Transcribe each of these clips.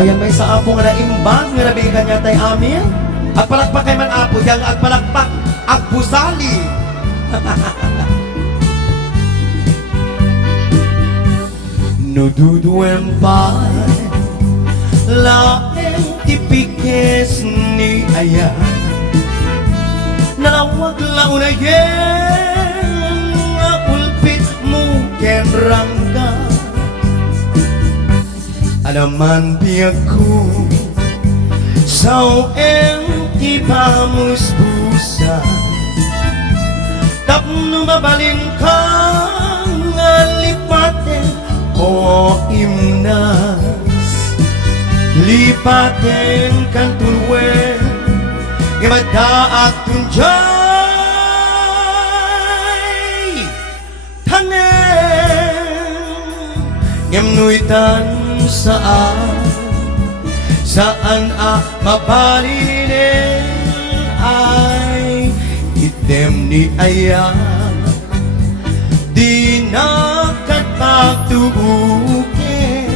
Ayan may sa apo nga naimbag nga nabigan niya tay amin. Agpalakpak kay man apo yang agpalakpak agpusali. Nududuem pa laeng tipikes ni aya nalawag launayen nga ulpit mo ken rangga alaman biag ko sao tipamuspusan tapno mabalin ka nga lipaten o imnas lipaten kan tulwen imadaak tunjay tanen yamnuitan saan mabalinin ay item ni aya di nakat pagtubukin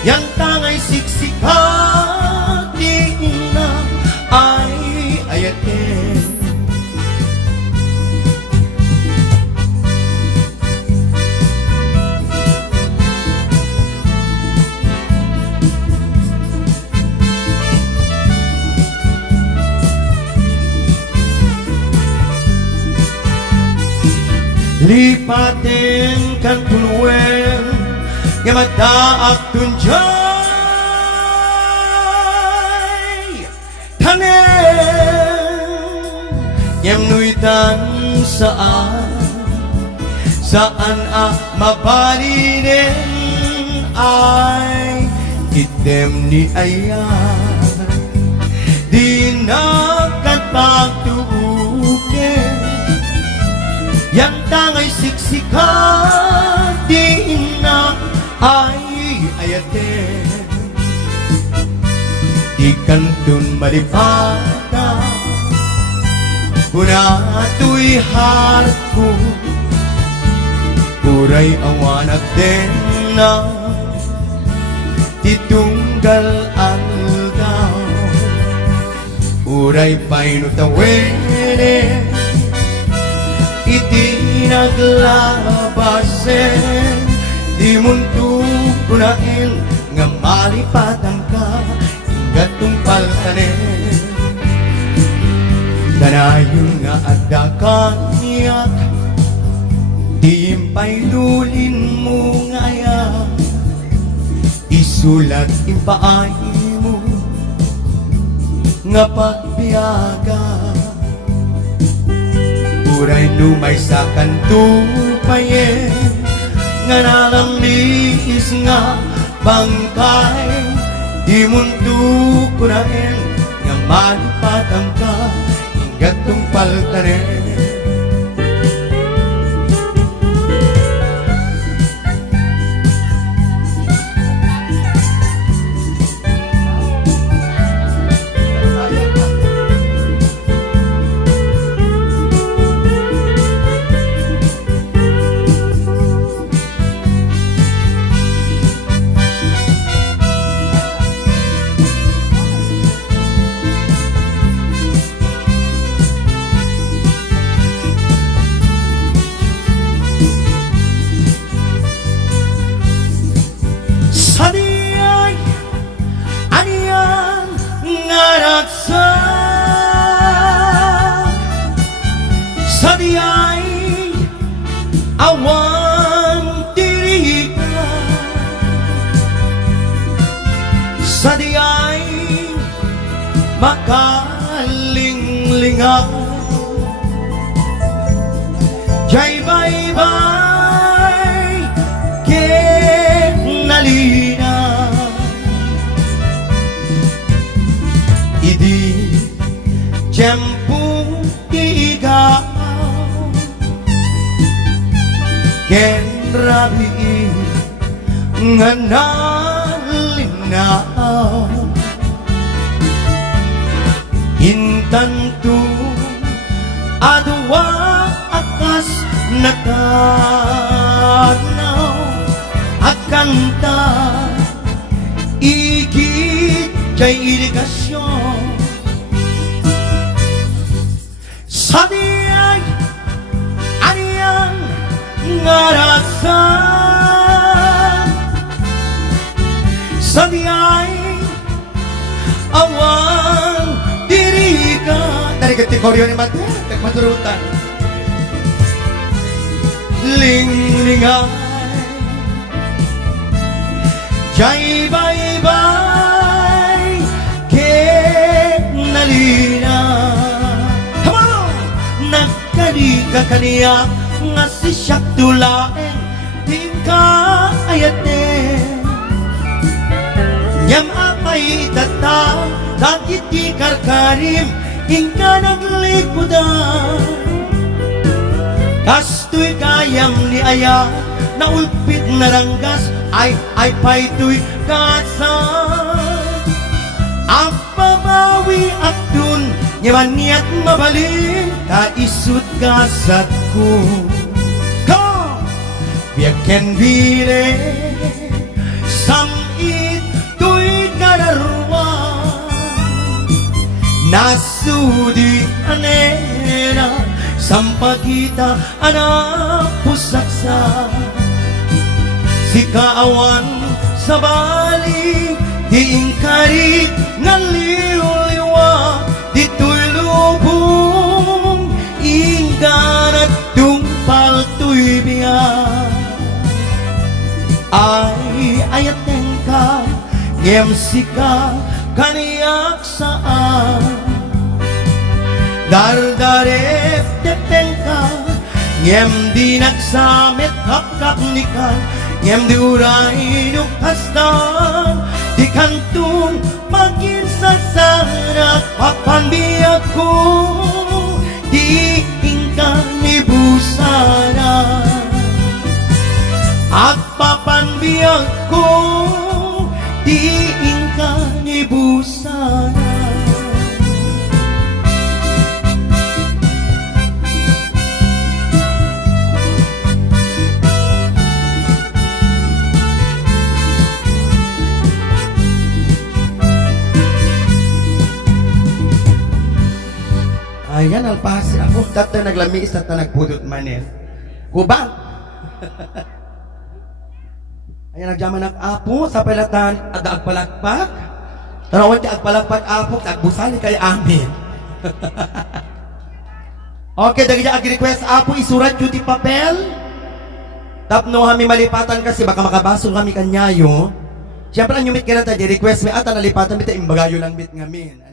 yang tangay siksika di na ay ayatin lipatin kan tulwen nga madaak tunjay tanen yamnuitan saan mabalinin ay item ni aya di nakat pagtubukin yang tangay siksika di na ay ayaten di kantun malipata kunato'y heart ko uray awanag din na titunggal aldaw uray painutawin iti naglabasen di muntuk kunain nga malipatan ka ingatong paltanen danayon nga adakan niyak di painulin mo ngaya isulat impaay mo nga pagbiyaga uray numay sa kantupayen nga nalambis nga bangkay di mundo kunain nga malipatan ka ingatong paltanen Sadiay awan diri ka Sadiay makalinglingaw Jay bye-bye kenalina idi jempung tiga ken rabi nganalinaw intan tu adwa akas nakanaw akanta igit kay irigasyon sa diyay aniyang ngarasan sa diyay awang diri ka dari kategorya ni Mate nagmaturutan linglingay jay bye-bye kek nalina come on nagkali ka kaniya nga si siyak tulaeng di ka ayaten yang apay tata dagit di karkarim hingga naglikudan kastoy kayang ni aya na ulpit na ranggas ay paytoy kasan ang pabawi at dun nyaman niya't mabalin kaisut kasat ko biag ken bile samit tuy kadarwan nasudi anena sampagita anak pusaksa si kaawan sa bali diingkari ngaliw-liwa dito'y lubong ingganat tumpal tuy biya ay ayaten ka ngem sika kaniyak saan dardarep tepeng ka ngem di nagsamit hapkap nikan ngem di uray nukastan di kantung magin sasana papanbiyak ko di ingkan ibusana at papanbiyak ko di ingkan ibusana ayan alpasi ako tata naglamiis tata nagpudot manin kubang ayan nagjaman apo sa pelatan ada agpalagpak tarawan ti agpalagpak apo agbusali kay amin okay dagi ag-request apo isurat yung ti papel tapno kami malipatan kasi baka makabasong kami kanyayo siyempre ang yumit ka na tayo request may ata nalipatan bita imbagayo lang bit ngamin